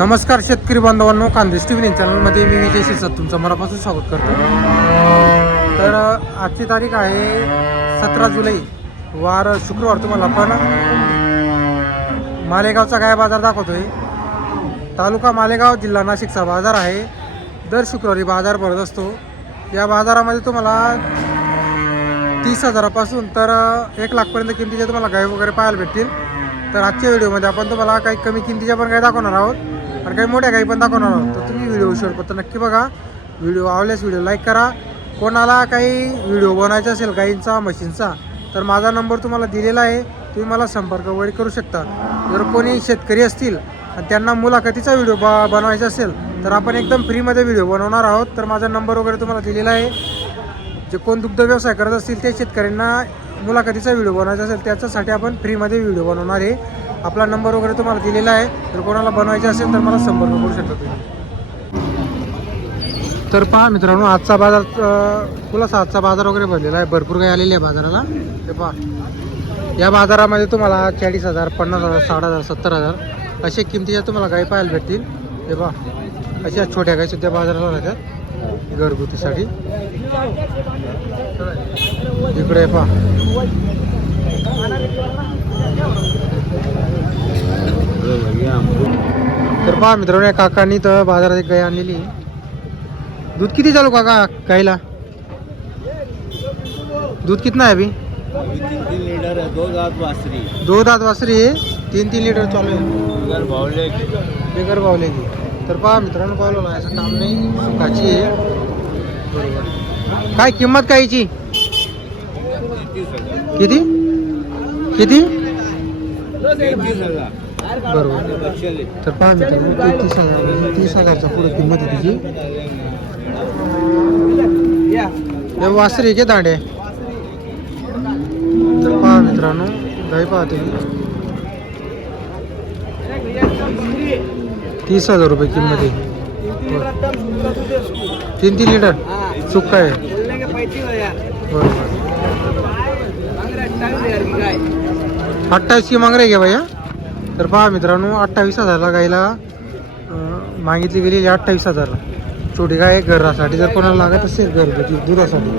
नमस्कार शेतकरी बांधवांनो, कांदेश टी व्ही चॅनलमध्ये मी विजय शिरसाट तुमचं मनापासून स्वागत करतो. तर आजची तारीख आहे 17 जुलै, वार शुक्रवार. तुम्हाला आपण मालेगावचा गाय बाजार दाखवतोय. तालुका मालेगाव, जिल्हा नाशिकचा बाजार आहे. दर शुक्रवारी बाजार भरत असतो. या बाजारामध्ये तुम्हाला 30,000पासून तर 1 लाखपर्यंत किमतीचे तुम्हाला गाय वगैरे पाहायला भेटतील. तर आजच्या व्हिडिओमध्ये आपण तुम्हाला काही कमी किमतीच्या पण गाय दाखवणार आहोत आणि काही मोठ्या गाई पण दाखवणार आहोत. तर तुम्ही व्हिडिओ शेवटपर्यंत नक्की बघा. व्हिडिओ आवडल्यास व्हिडिओ लाईक करा. कोणाला काही व्हिडिओ बनवायचा असेल गाईंचा, म्हशींचा, तर माझा नंबर तुम्हाला दिलेला आहे. तुम्ही मला संपर्क वगैरे करू शकता. जर कोणी शेतकरी असतील आणि त्यांना मुलाखतीचा व्हिडिओ बनवायचा असेल तर आपण एकदम फ्रीमध्ये व्हिडिओ बनवणार आहोत. तर माझा नंबर वगैरे तुम्हाला दिलेला आहे. जे कोण दुग्ध व्यवसाय करत असतील ते शेतकऱ्यांना मुलाखतीचा व्हिडिओ बनवायचा असेल त्याच्यासाठी आपण फ्रीमध्ये व्हिडिओ बनवणार आहे. आपला नंबर वगैरे तुम्हाला दिलेला आहे. जर कोणाला बनवायचा असेल तर मला संपर्क करू शकता तुम्ही. तर पहा मित्रांनो, आजचा बाजार खुलासा, आजचा बाजार वगैरे भरलेला आहे. भरपूर काही आलेली आहे बाजाराला. ते पहा, या बाजारामध्ये तुम्हाला 40,000, 50,000, 60,000, 70,000 असे किमतीच्या तुम्हाला गाई पाहायला भेटतील. ते पहा, अशा छोट्या गाई सुद्धा बाजाराला राहतात घरगुतीसाठी. इकडे पहा, तर पहा मित्रांनो, या काकांनी तर बाजारात एक गाय आणलेली. दूध किती चालू काका गाईला? दूध कितना है अभी? 3 लीटर है, 2 दांत वासरी, 2 दात वासरी आहे. 3-3 लिटर चालू आहे. बिगर बावले बेगर बावलेली. तर पहा मित्रांनो, पावलं असं काम नाही, सुखाची आहे. बरोबर. काय किंमत कायची? किती किती? 30,000. बरोबर. तर पहा मित्रांनो, 30,000, 30,000च्या पुढे किंमत आहे तिची. हे वासरी के दांडे. तर पहा मित्रांनो, गाई पहा तुम्ही, 30,000 रुपये किंमत आहे. 3-3 लिटर सुक्का आहे. बरोबर. 28 की मांग रही है भैया. तर पहा मित्रांनो, 28,000ला गाईला मागितली गेलेली. 28,000ला छोटी गाय घरासाठी जर कोणाला लागत असेल घरगुती दुधासाठी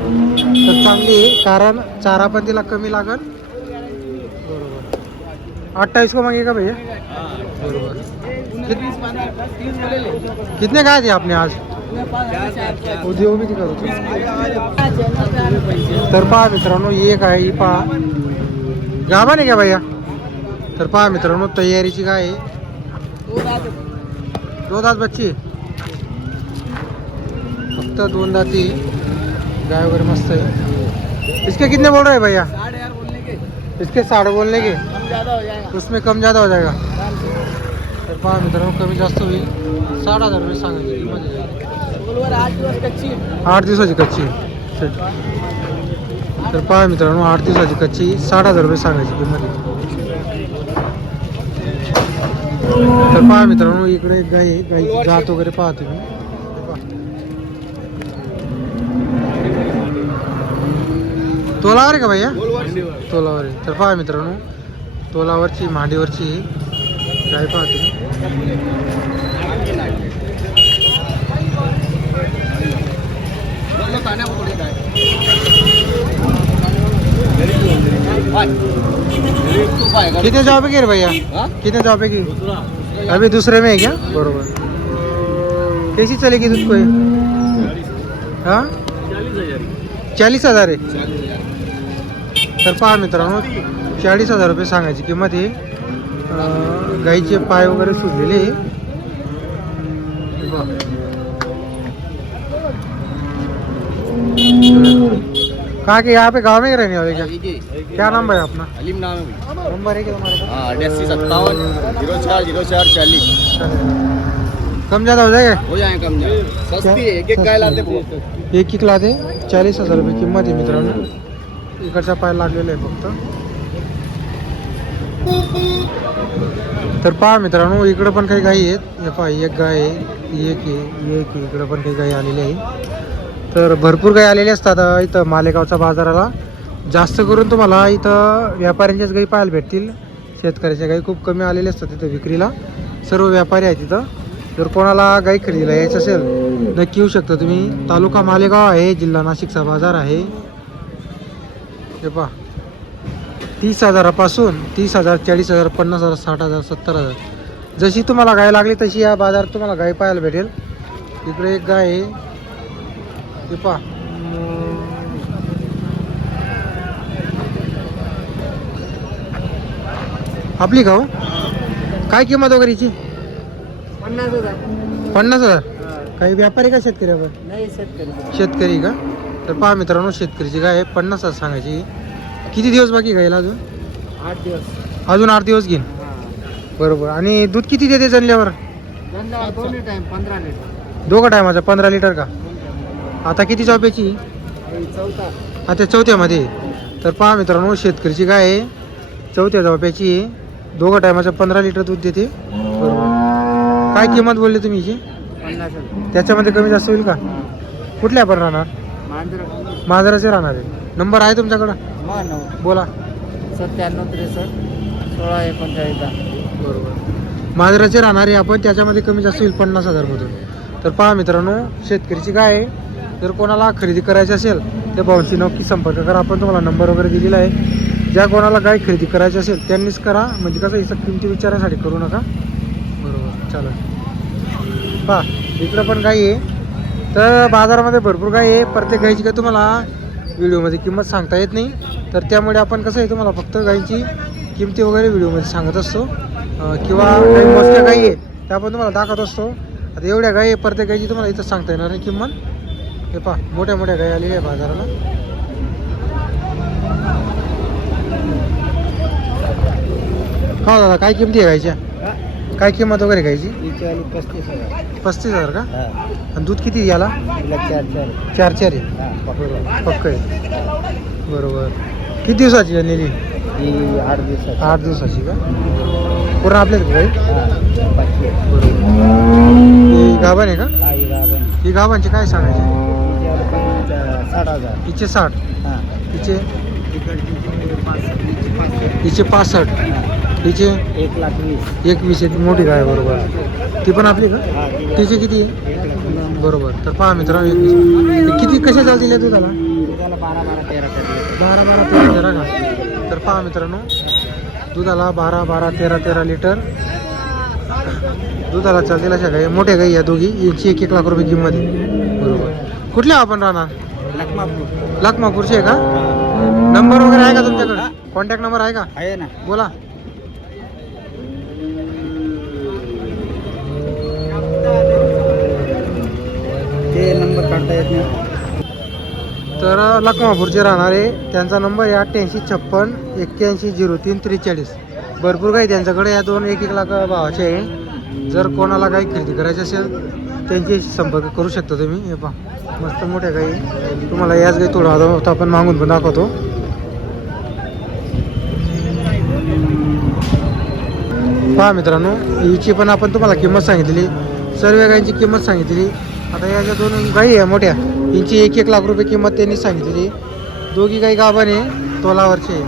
तर चांगली आहे, कारण चारा पण तिला कमी लागल. बरोबर. 28 को मांगे का भैया? बरोबर. कितने गाय थे आपने आज? उद्योग भी करू. तर पहा मित्रांनो, ही एक आहे. ही पहा, गाभा नाही का भैया? तर पहा मित्रांनो, तयारीची गाय आहे. 2 दात बच्ची आहे. फक्त 2 दाती गाय वगैरे मस्त है. इसके कितने बोल रहे हैं भैया? इसके 60 बोलने के, उसमें कम ज़्यादा हो जाएगा. तर पहा मित्रांनो, कमी जास्त होईल. 60,000 रुपये सांगायची किंमत आहे. 8 दिवसाची कच्ची. तर पहा मित्रांनो, 8 दिवसाची कच्ची, 60,000 रुपये सांगायची किंमत आहे. तर पहा मित्रांनो, इकडे एक गाय आहे. गायची जात वगैरे पहा तुम्ही. तोलावर आहे का भैया? तोलावर आहे. तर पहा मित्रांनो, तोलावरची, मांडीवरची गाय पहा तुम्ही. कितने जॉब है भैया? कितने जॉब है? अभी दूसरे में है क्या? बरोबर. कैसी चलेगी दूध को? हाँ, 40,000 आहे. तर पहा मित्रांनो, 40,000 रुपये सांगायची किंमत आहे. गाईचे पाय वगैरे सुजलेले. कहाँ के? यहाँ पे गाँव में रहने वाले क्या? क्या नंबर है अपना? अलीम नाम है। नंबर है क्या तुम्हारे पास? हाँ, 8857 04 04 40. कम ज़्यादा हो जाएगा? हो जाएगा कम ज्यादा. सस्ती है, एक गाय लाते वो. एक लाते. 40,000 रुपये किंमत आहे मित्रांनो. इकडचा पाय लागलेला आहे फक्त. तर पहा मित्रांनो, इकडं पण काही गायी आहेत. हे पहा, एक गाय आहे, एक आहे, इकडं पण काही गायी आलेली आहे. तर भरपूर गायी आलेले असतात इथं मालेगावच्या बाजाराला. जास्त करून तुम्हाला इथं व्यापाऱ्यांच्याच गायी पाहायला भेटतील. शेतकऱ्याच्या गायी खूप कमी आलेले असतात तिथं विक्रीला. सर्व व्यापारी आहेत तिथं. जर कोणाला गाई खरेदीला यायचं असेल नक्की येऊ शकता तुम्ही. तालुका मालेगाव आहे, जिल्हा नाशिकचा बाजार आहे. हे पहा 30,000पासून 30,000, 40,000, 50,000, 60,000, 70,000 जशी तुम्हाला गाय लागली तशी या बाजारात तुम्हाला गाय पाहायला भेटेल. इकडे एक गाय आहे, हे पहा. आपली गाव काय किंमत वगैरे हिची? 50,000. 50,000. काही व्यापारी का शेतकरी आपण? नाही शेतकरी. शेतकरी का? तर पहा मित्रांनो, शेतकरीची गाय आहे. 50,000 सांगायची. किती दिवस बाकी गायला अजून? 8 दिवस. अजून 8 दिवस घेईन. बरोबर. आणि दूध किती देते जनल्यावर? दोन्ही टाइम 15 लिटर. दोघं टायमाचा 15 लिटर का? आता किती झोपेची? चौथा. आता चौथ्यामध्ये आहे. तर पहा मित्रांनो, शेतकरीची गाय आहे, चौथ्या झोप्याची आहे, दोघं टायमाचं 15 लिटर दूध देते. बरोबर. काय किंमत बोलले तुम्ही हिची? 50,000. त्याच्यामध्ये कमी जास्त होईल का? कुठल्या आपण राहणार? मांजरा. मांजराचे राहणार आहे. नंबर आहे तुमच्याकडं? बोला. 97 63 16 39. बरोबर. मांजराचे राहणारे आपण, त्याच्यामध्ये कमी जास्त होईल 50,000मधून. तर पहा मित्रांनो, शेतकरीची गाय आहे. जर कोणाला खरेदी करायची असेल त्या भाऊंशी नक्की संपर्क करा. आपण तुम्हाला नंबर वगैरे दिलेला आहे. ज्या कोणाला गाय खरेदी करायची असेल त्यांनीच करा, म्हणजे कसं हिचं किमती विचारासाठी करू नका. बरोबर. चालेल. पहा इकडं पण गाई आहे. तर बाजारामध्ये भरपूर गाई आहे. प्रत्येक गाईची काय तुम्हाला व्हिडिओमध्ये किंमत सांगता येत नाही. तर त्यामुळे आपण कसं आहे, तुम्हाला फक्त गाईची किमती वगैरे व्हिडिओमध्ये सांगत असतो. किंवा काही मोजक्या गाई आहे त्या आपण तुम्हाला दाखवत असतो. आता एवढ्या गाई आहे, प्रत्येक गाईची तुम्हाला इथं सांगता येणार नाही किंमत. हे पहा मोठ्या मोठ्या गाई आलेल्या आहे बाजाराला. का दादा काय किमती आहे गायच्या? काय किंमत वगैरे गायची? 35,000. 35,000 का? आणि दूध किती याला? 4 आहे. पक्क आहे. बरोबर. किती दिवसाची आणलेली? 8 दिवसात. 8 दिवसाची का? पूर्ण आपल्याच गाई? बरोबर. ही गाभण आहे का? ही गाभांची काय सांगायची? 60,000. हिचे 60. हिचे हिचे 65. हिचे 1,20,000. 21. एक मोठी गाय. बरोबर. ती पण आपली का? तिचे किती आहे? बरोबर. तर पहा मित्रांनो, 21. किती कशा चालतील दुधाला? 12-13 का? तर पहा मित्रांनो, दुधाला 12-13 लिटर दुधाला चालतील अशा गाई. मोठ्या गाई या दोघी. यांची 1 लाख रुपये किंमत आहे. बरोबर. कुठल्या आपण राहणार? लखमापूरचे आहे का? नंबर वगैरे आहे का तुमच्याकडे? कॉन्टॅक्ट नंबर आहे का? आहे ना. बोला. ते नंबर काढता येत नाही. तर लखमापूरचे राहणारे, त्यांचा नंबर आहे 8856 81 03 43. भरपूर काही त्यांच्याकडे या दोन 1-1 लाख भावाचे आहे. जर कोणाला काही खरेदी करायची असेल त्यांच्याशी संपर्क करू शकता तुम्ही. हे पहा मस्त मोठ्या गाई. तुम्हाला याच गाई थोडा होता आपण मागून पण दाखवतो. पहा मित्रांनो, हिची पण आपण तुम्हाला किंमत सांगितली, सर्व गायींची किंमत सांगितली. आता या ज्या 2 गाई आहे मोठ्या, यांची 1-1 लाख रुपये किंमत त्यांनी सांगितलेली. दोघी गाई गाभण आहे, तोलावरचे.